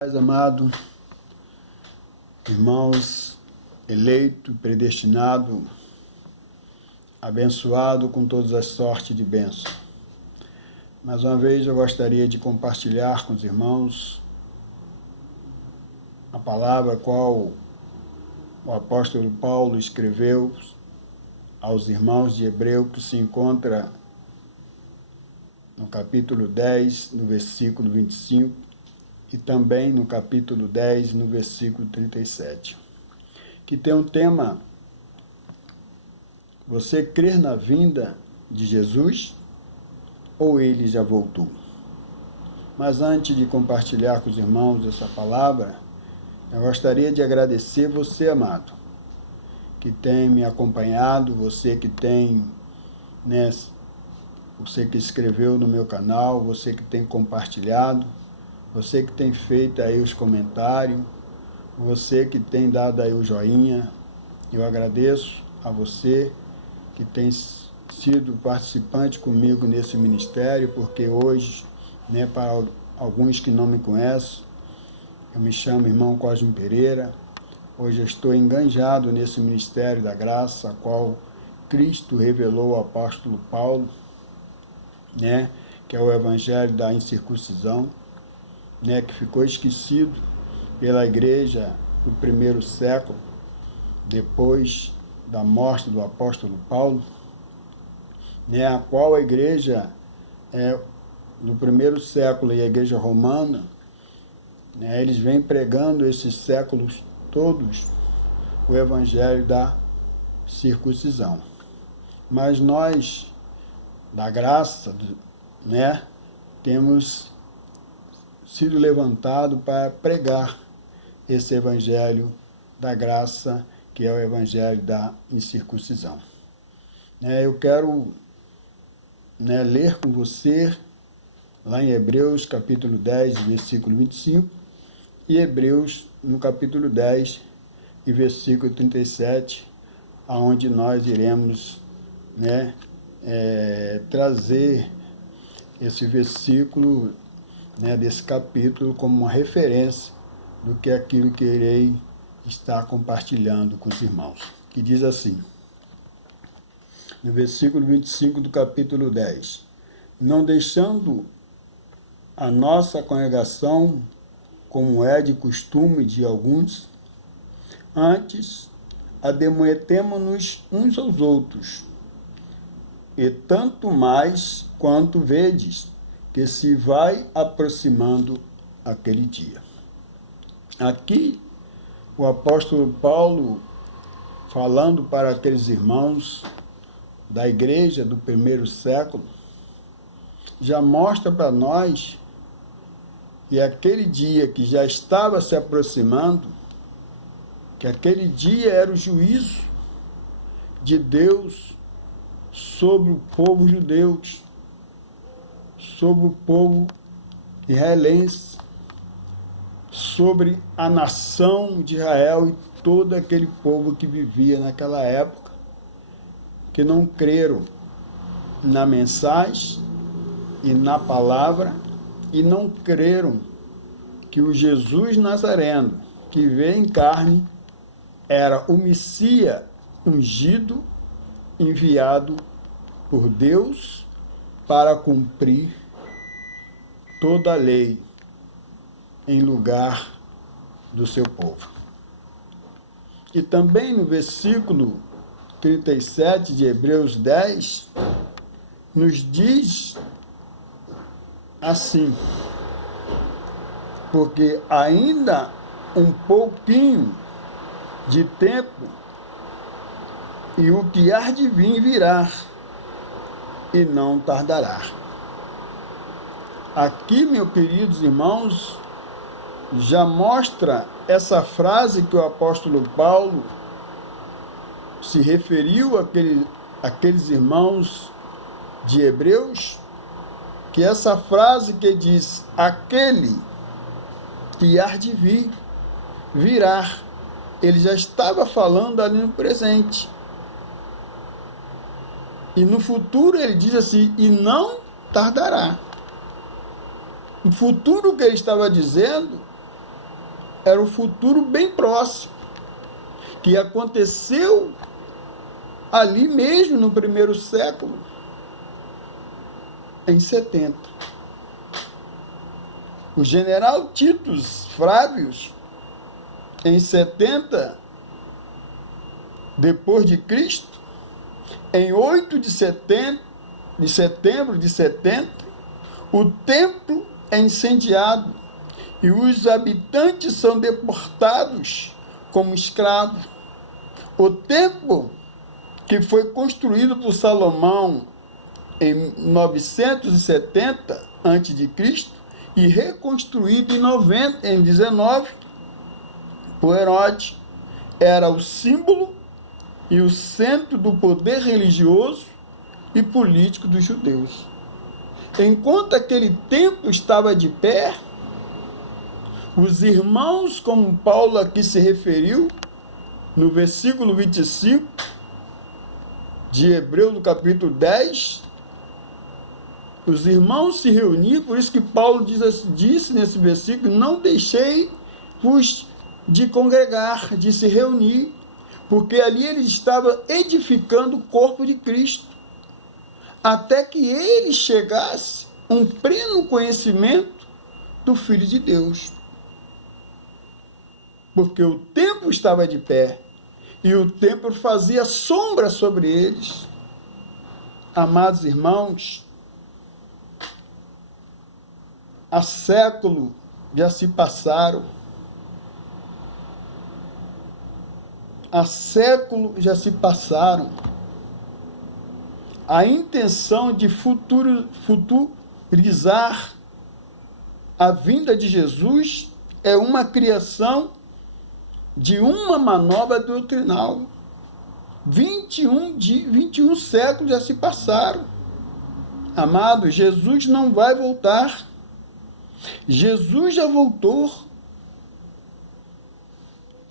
Paz amado, irmãos, eleito, predestinado, abençoado com todas as sortes de bênção. Mais uma vez eu gostaria de compartilhar com os irmãos a palavra qual o apóstolo Paulo escreveu aos irmãos de Hebreu, que se encontra no capítulo 10, no versículo 25, e também no capítulo 10, no versículo 37, que tem um tema: você crer na vinda de Jesus ou ele já voltou? Mas antes de compartilhar com os irmãos essa palavra, eu gostaria de agradecer você, amado, que tem me acompanhado, você que tem, você que escreveu no meu canal, você que tem compartilhado, você que tem feito aí os comentários, você que tem dado aí o joinha. Eu agradeço a você que tem sido participante comigo nesse ministério, porque hoje, para alguns que não me conhecem, eu me chamo irmão Cosme Pereira. Hoje eu estou enganjado nesse ministério da graça, a qual Cristo revelou ao apóstolo Paulo, que é o evangelho da incircuncisão, que ficou esquecido pela igreja do primeiro século, depois da morte do apóstolo Paulo, a qual a igreja do primeiro século e a igreja romana, eles vêm pregando esses séculos todos o evangelho da circuncisão. Mas nós, da graça, temos sido levantado para pregar esse evangelho da graça, que é o evangelho da incircuncisão. Eu quero ler com você lá em Hebreus capítulo 10, versículo 25, e Hebreus no capítulo 10 e versículo 37, aonde nós iremos trazer esse versículo desse capítulo como uma referência do que é aquilo que irei estar compartilhando com os irmãos. Que diz assim, no versículo 25 do capítulo 10, não deixando a nossa congregação, como é de costume de alguns, antes admoetemo-nos uns aos outros, e tanto mais quanto vedes que se vai aproximando aquele dia. Aqui, o apóstolo Paulo, falando para aqueles irmãos da igreja do primeiro século, já mostra para nós que aquele dia que já estava se aproximando, que aquele dia era o juízo de Deus sobre o povo judeu, sobre o povo israelense, sobre a nação de Israel e todo aquele povo que vivia naquela época, que não creram na mensagem e na palavra, e não creram que o Jesus Nazareno, que veio em carne, era o Messias ungido, enviado por Deus para cumprir toda a lei em lugar do seu povo. E também no versículo 37 de Hebreus 10, nos diz assim, porque ainda um pouquinho de tempo e o que há de vir virá, e não tardará. Aqui, meus queridos irmãos, já mostra essa frase que o apóstolo Paulo se referiu àqueles irmãos de Hebreus, que essa frase que diz, aquele que há de vir, virá, ele já estava falando ali no presente. E no futuro ele diz assim, e não tardará. O futuro que ele estava dizendo era o futuro bem próximo, que aconteceu ali mesmo no primeiro século, em 70. O general Titus Flávios, em 70 depois de Cristo, em 8 de setembro de 70, o templo é incendiado e os habitantes são deportados como escravos. O templo, que foi construído por Salomão em 970 a.C. e reconstruído em 19 por Herodes, era o símbolo e o centro do poder religioso e político dos judeus. Enquanto aquele templo estava de pé, os irmãos, como Paulo aqui se referiu, no versículo 25 de Hebreus, do capítulo 10, os irmãos se reuniram, por isso que Paulo disse nesse versículo: não deixei-vos de congregar, de se reunir, porque ali ele estava edificando o corpo de Cristo, até que ele chegasse a um pleno conhecimento do Filho de Deus. Porque o templo estava de pé, e o templo fazia sombra sobre eles. Amados irmãos, há séculos já se passaram. Há séculos já se passaram. A intenção de futurizar a vinda de Jesus é uma criação de uma manobra doutrinal. 21 séculos já se passaram. Amado, Jesus não vai voltar. Jesus já voltou.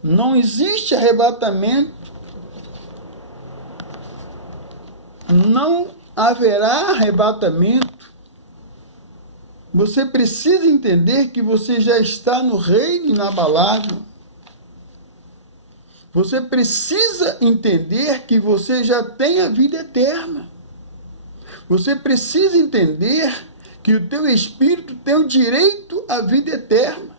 Não existe arrebatamento. Não haverá arrebatamento. Você precisa entender que você já está no reino inabalável. Você precisa entender que você já tem a vida eterna. Você precisa entender que o teu espírito tem o direito à vida eterna.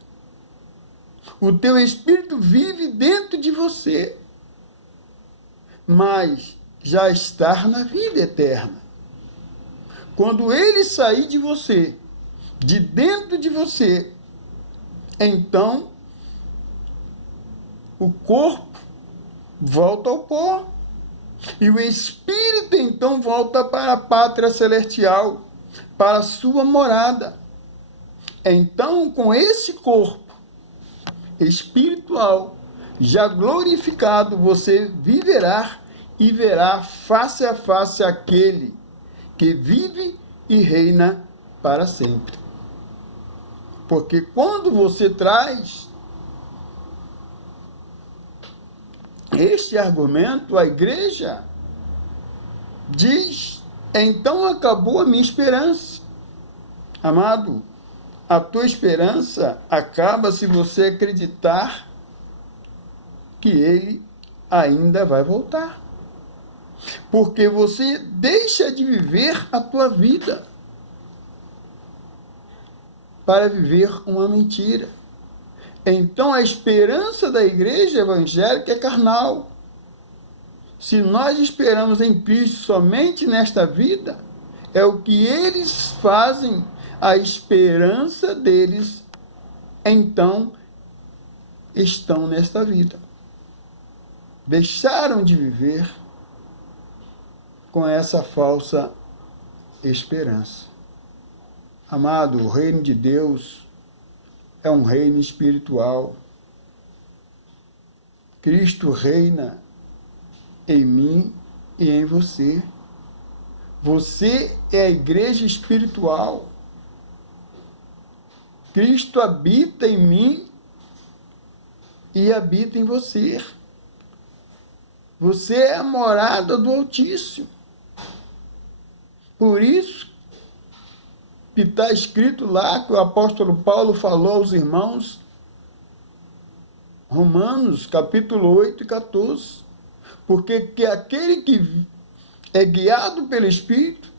O teu espírito vive dentro de você, mas já está na vida eterna. Quando ele sair de você, de dentro de você, então o corpo volta ao pó. E o espírito então volta para a pátria celestial, para a sua morada. Então, com esse corpo espiritual já glorificado, você viverá e verá face a face aquele que vive e reina para sempre. Porque quando você traz este argumento, a igreja diz: então acabou a minha esperança. Amado, a tua esperança acaba se você acreditar que ele ainda vai voltar. Porque você deixa de viver a tua vida para viver uma mentira. Então a esperança da igreja evangélica é carnal. Se nós esperamos em Cristo somente nesta vida, é o que eles fazem, a esperança deles, então estão nesta vida. Deixaram de viver com essa falsa esperança. Amado, o reino de Deus é um reino espiritual. Cristo reina em mim e em você. Você é a igreja espiritual. Cristo habita em mim e habita em você. Você é a morada do Altíssimo. Por isso que está escrito lá, que o apóstolo Paulo falou aos irmãos, Romanos, capítulo 8 e 14. Porque que aquele que é guiado pelo Espírito,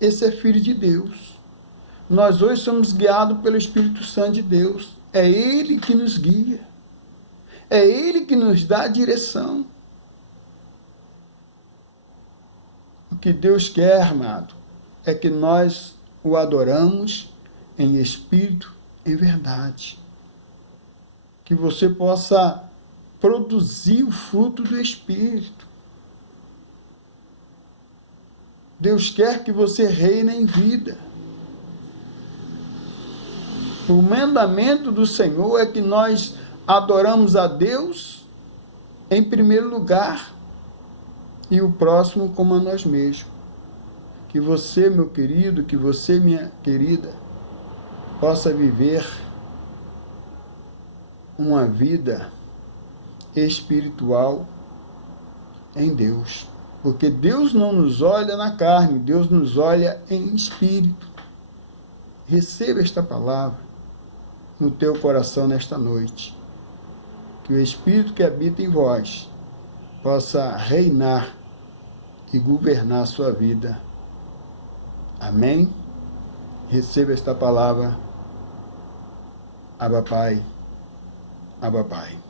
esse é filho de Deus. Nós hoje somos guiados pelo Espírito Santo de Deus. É Ele que nos guia. É Ele que nos dá a direção. O que Deus quer, amado, é que nós o adoramos em espírito, em verdade. Que você possa produzir o fruto do Espírito. Deus quer que você reine em vida. O mandamento do Senhor é que nós adoramos a Deus em primeiro lugar e o próximo como a nós mesmos. Que você, meu querido, que você, minha querida, possa viver uma vida espiritual em Deus. Porque Deus não nos olha na carne, Deus nos olha em espírito. Receba esta palavra no teu coração nesta noite. Que o Espírito que habita em vós possa reinar e governar a sua vida. Amém? Receba esta palavra. Abba Pai. Abba Pai.